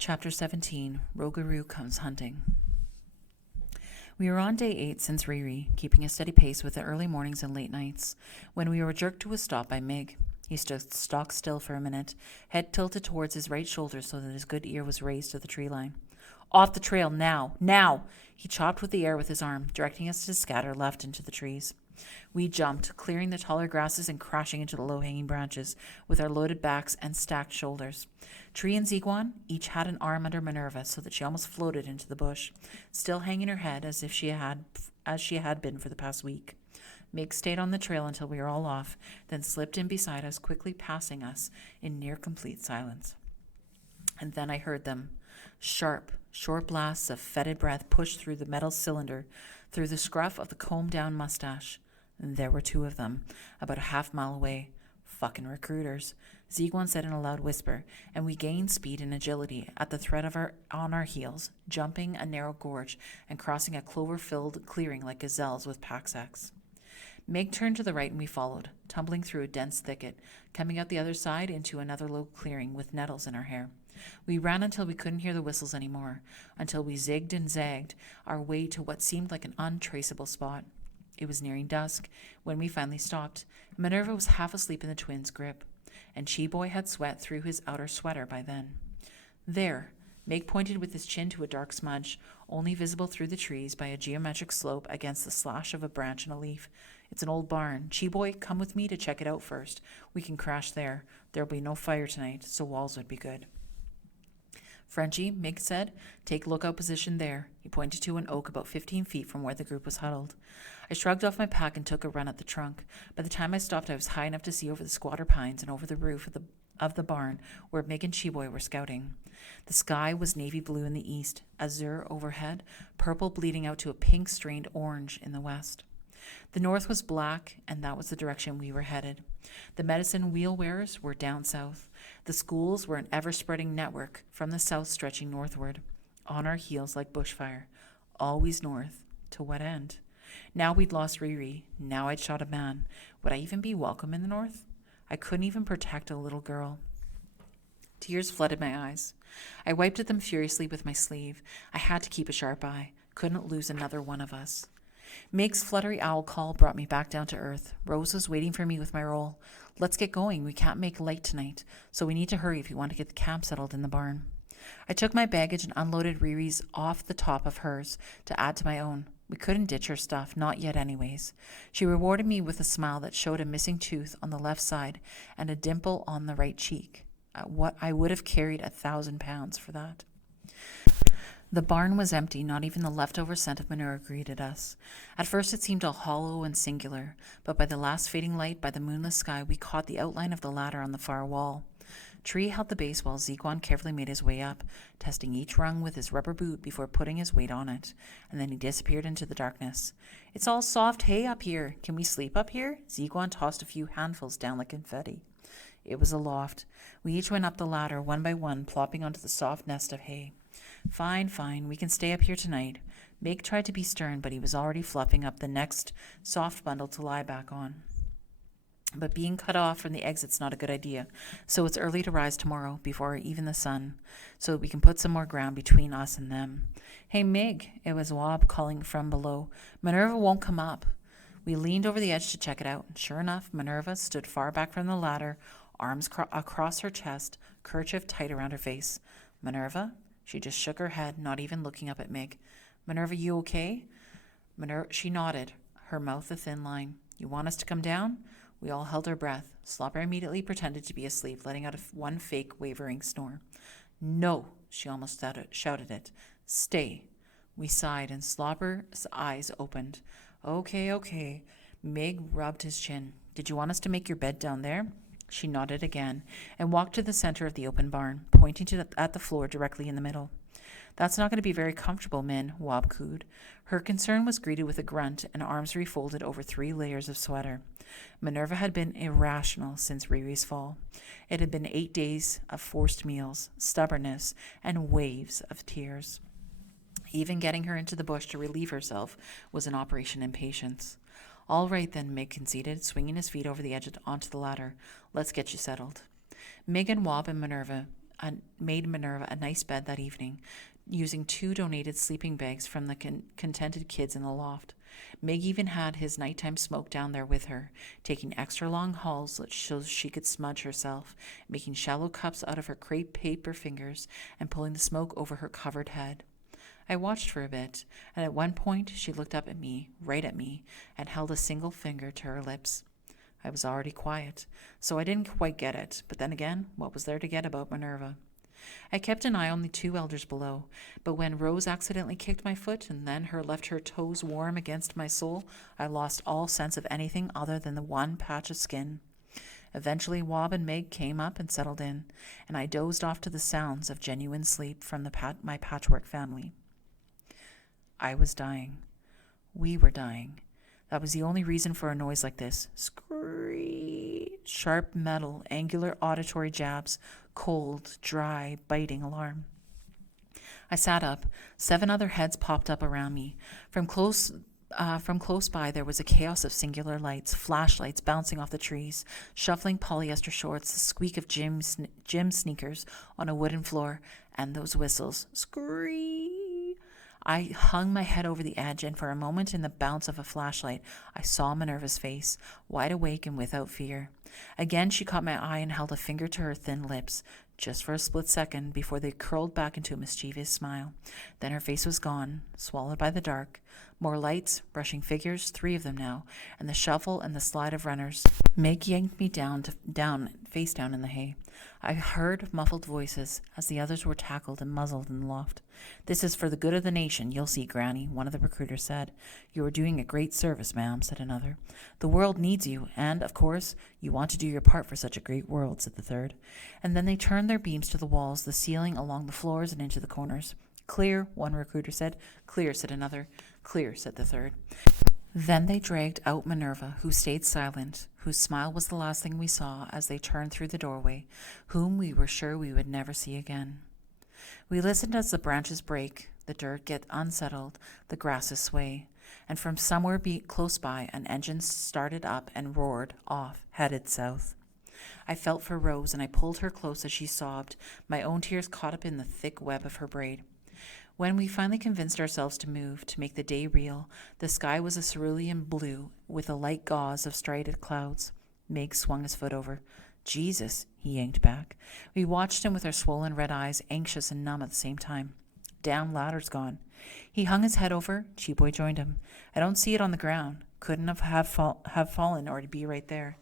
Chapter 17, Rougarou Comes Hunting. We were on day 8 since Cherie, keeping a steady pace with the early mornings and late nights, when we were jerked to a stop by Mig. He stood stock still for a minute, head tilted towards his right shoulder so that his good ear was raised to the tree line. "Off the trail, now! Now!" He chopped with the air with his arm, directing us to scatter left into the trees. We jumped, clearing the taller grasses and crashing into the low-hanging branches with our loaded backs and stacked shoulders. Cherie and Ziguan each had an arm under Minerva so that she almost floated into the bush, still hanging her head as she had been for the past week. Meg stayed on the trail until we were all off, then slipped in beside us, quickly passing us in near complete silence. And then I heard them. Sharp, short blasts of fetid breath pushed through the metal cylinder, through the scruff of the combed-down mustache. And there were 2 of them, about a half-mile away. "Fucking recruiters," Ziguan said in a loud whisper, and we gained speed and agility at the threat on our heels, jumping a narrow gorge and crossing a clover-filled clearing like gazelles with pack-sacks. Meg turned to the right and we followed, tumbling through a dense thicket, coming out the other side into another low clearing with nettles in our hair. We ran until we couldn't hear the whistles anymore, until we zigged and zagged our way to what seemed like an untraceable spot. It was nearing dusk when we finally stopped. Minerva was half asleep in the twins' grip, and Cherie had sweat through his outer sweater by then. "There," Meg pointed with his chin to a dark smudge, only visible through the trees by a geometric slope against the slash of a branch and a leaf. "It's an old barn. Cherie, come with me to check it out first. We can crash there. There'll be no fire tonight, so walls would be good." "Frenchie," Mig said, "take lookout position there." He pointed to an oak about 15 feet from where the group was huddled. I shrugged off my pack and took a run at the trunk. By the time I stopped, I was high enough to see over the squatter pines and over the roof of the barn where Mig and Cherie were scouting. The sky was navy blue in the east, azure overhead, purple bleeding out to a pink-strained orange in the west. The north was black, and that was the direction we were headed. The medicine wheel wearers were down south. The schools were an ever-spreading network from the south stretching northward, on our heels like bushfire. Always north. To what end? Now we'd lost Cherie. Now I'd shot a man. Would I even be welcome in the north? I couldn't even protect a little girl. Tears flooded my eyes. I wiped at them furiously with my sleeve. I had to keep a sharp eye. Couldn't lose another one of us. Meg's fluttery owl call brought me back down to earth. Rose was waiting for me with my roll. "Let's get going. We can't make light tonight, so we need to hurry if we want to get the camp settled in the barn." I took my baggage and unloaded Riri's off the top of hers to add to my own. We couldn't ditch her stuff, not yet anyways. She rewarded me with a smile that showed a missing tooth on the left side and a dimple on the right cheek. What I would have carried 1,000 pounds for that. The barn was empty. Not even the leftover scent of manure greeted us. At first it seemed all hollow and singular, but by the last fading light by the moonless sky we caught the outline of the ladder on the far wall. Cherie held the base while Ziguan carefully made his way up, testing each rung with his rubber boot before putting his weight on it, and then he disappeared into the darkness. "It's all soft hay up here. Can we sleep up here?" Ziguan tossed a few handfuls down like confetti. It was a loft. We each went up the ladder, one by one, plopping onto the soft nest of hay. Fine, we can stay up here tonight." Meg tried to be stern, but he was already fluffing up the next soft bundle to lie back on. "But being cut off from the exit's not a good idea, so it's early to rise tomorrow, before even the sun, so that we can put some more ground between us and them." "Hey, Meg," it was Wob calling from below. "Minerva won't come up." We leaned over the edge to check it out, and sure enough, Minerva stood far back from the ladder, arms across her chest, kerchief tight around her face. "Minerva?" She just shook her head, not even looking up at Meg. "Minerva, you okay?" She nodded, her mouth a thin line. "You want us to come down?" We all held our breath. Slopper immediately pretended to be asleep, letting out one fake, wavering snore. "No," she almost shouted it. "Stay." We sighed, and Slopper's eyes opened. Okay. Meg rubbed his chin. "Did you want us to make your bed down there?" She nodded again and walked to the center of the open barn, pointing at the floor directly in the middle. "That's not going to be very comfortable, Min," Wob cooed. Her concern was greeted with a grunt and arms refolded over 3 layers of sweater. Minerva had been irrational since Riri's fall. It had been 8 days of forced meals, stubbornness, and waves of tears. Even getting her into the bush to relieve herself was an operation in patience. "All right then," Mig conceded, swinging his feet over the edge onto the ladder. "Let's get you settled." Mig and Wob and Minerva made Minerva a nice bed that evening, using 2 donated sleeping bags from the contented kids in the loft. Meg even had his nighttime smoke down there with her, taking extra long hauls so she could smudge herself, making shallow cups out of her crepe paper fingers and pulling the smoke over her covered head. I watched for a bit, and at one point she looked up at me, right at me, and held a single finger to her lips. I was already quiet, so I didn't quite get it, but then again, what was there to get about Minerva? I kept an eye on the 2 elders below, but when Rose accidentally kicked my foot and then left her toes warm against my sole, I lost all sense of anything other than the one patch of skin. Eventually, Wob and Meg came up and settled in, and I dozed off to the sounds of genuine sleep from my patchwork family. I was dying. We were dying. That was the only reason for a noise like this. Screech. Sharp metal, angular auditory jabs, cold, dry, biting alarm. I sat up. 7 other heads popped up around me. From close by, there was a chaos of singular lights, flashlights bouncing off the trees, shuffling polyester shorts, the squeak of gym sneakers on a wooden floor, and those whistles. Screech. I hung my head over the edge, and for a moment in the bounce of a flashlight, I saw Minerva's face, wide awake and without fear. Again she caught my eye and held a finger to her thin lips, just for a split second before they curled back into a mischievous smile. Then her face was gone, swallowed by the dark. More lights, rushing figures, 3 of them now, and the shuffle and the slide of runners. Meg yanked me face down in the hay. I heard muffled voices as the others were tackled and muzzled in the loft. "This is for the good of the nation, you'll see, Granny," one of the recruiters said. "You are doing a great service, ma'am," said another. "The world needs you, and, of course, you want to do your part for such a great world," said the third. And then they turned their beams to the walls, the ceiling, along the floors, and into the corners. "Clear," one recruiter said. "Clear," said another. "Clear," said the third. Then they dragged out Minerva, who stayed silent, whose smile was the last thing we saw as they turned through the doorway, whom we were sure we would never see again. We listened as the branches break, the dirt get unsettled, the grasses sway, and from somewhere close by an engine started up and roared off, headed south. I felt for Rose, and I pulled her close as she sobbed, my own tears caught up in the thick web of her braid. When we finally convinced ourselves to move, to make the day real, the sky was a cerulean blue with a light gauze of striated clouds. Meg swung his foot over. "Jesus," he yanked back. We watched him with our swollen red eyes, anxious and numb at the same time. "Damn ladder's gone." He hung his head over. Cheapboy joined him. "I don't see it on the ground. Couldn't have fallen or to be right there."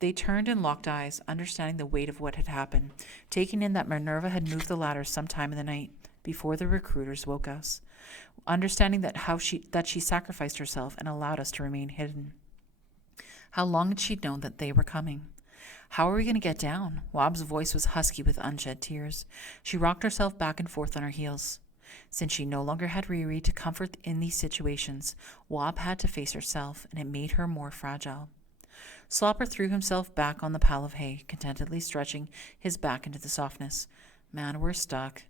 They turned and locked eyes, understanding the weight of what had happened, taking in that Minerva had moved the ladder some time in the night, before the recruiters woke us, understanding that she sacrificed herself and allowed us to remain hidden. How long had she known that they were coming? "How are we going to get down?" Wob's voice was husky with unshed tears. She rocked herself back and forth on her heels. Since she no longer had Riri to comfort in these situations, Wob had to face herself, and it made her more fragile. Slopper threw himself back on the pile of hay, contentedly stretching his back into the softness. "Man, we're stuck."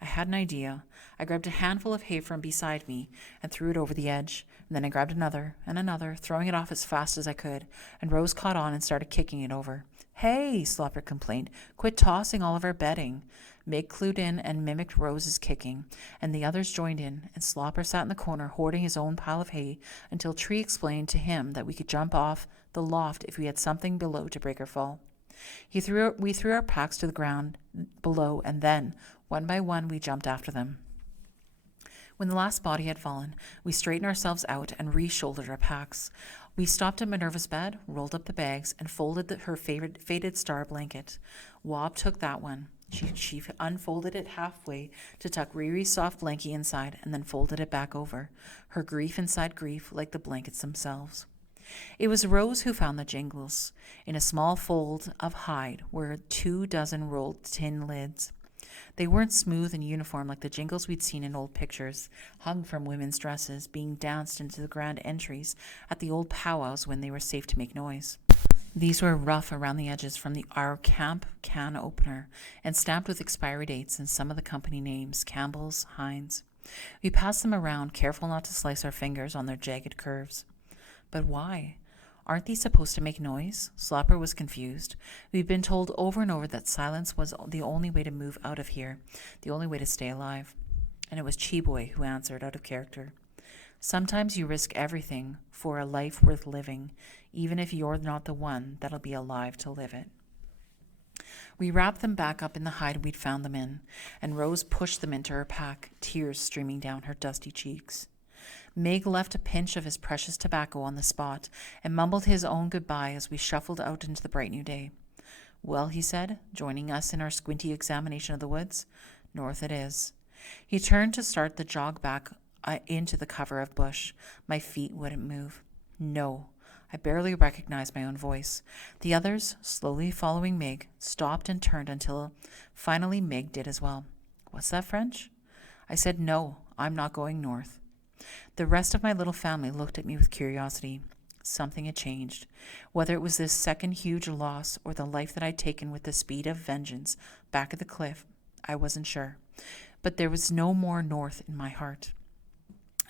I had an idea. I grabbed a handful of hay from beside me and threw it over the edge. And then I grabbed another and another, throwing it off as fast as I could, and Rose caught on and started kicking it over. "Hey," Slopper complained, "quit tossing all of our bedding." Meg clued in and mimicked Rose's kicking, and the others joined in, and Slopper sat in the corner hoarding his own pile of hay until Cherie explained to him that we could jump off the loft if we had something below to break our fall. We threw our packs to the ground below, and then, one by one, we jumped after them. When the last body had fallen, we straightened ourselves out and re-shouldered our packs. We stopped at Minerva's bed, rolled up the bags, and folded her faded star blanket. Wob took that one. She unfolded it halfway to tuck Riri's soft blankie inside and then folded it back over, her grief inside grief like the blankets themselves. It was Rose who found the jingles. In a small fold of hide were 24 rolled tin lids. They weren't smooth and uniform like the jingles we'd seen in old pictures, hung from women's dresses, being danced into the grand entries at the old powwows when they were safe to make noise. These were rough around the edges from our camp can opener and stamped with expiry dates and some of the company names, Campbell's, Heinz. We passed them around, careful not to slice our fingers on their jagged curves. But why? Aren't these supposed to make noise? Slopper was confused. We'd been told over and over that silence was the only way to move out of here, the only way to stay alive. And it was Cheeboy who answered out of character. Sometimes you risk everything for a life worth living, even if you're not the one that'll be alive to live it. We wrapped them back up in the hide we'd found them in, and Rose pushed them into her pack, tears streaming down her dusty cheeks. Meg left a pinch of his precious tobacco on the spot and mumbled his own goodbye as we shuffled out into the bright new day. Well, he said, joining us in our squinty examination of the woods, north it is. He turned to start the jog back into the cover of bush. My feet wouldn't move. No. I barely recognized my own voice. The others, slowly following Meg, stopped and turned until finally Meg did as well. What's that, French? I said, no, I'm not going north. The rest of my little family looked at me with curiosity. Something had changed. Whether it was this second huge loss or the life that I'd taken with the speed of vengeance back at the cliff, I wasn't sure. But there was no more north in my heart.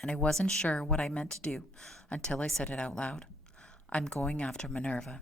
And I wasn't sure what I meant to do until I said it out loud. I'm going after Minerva.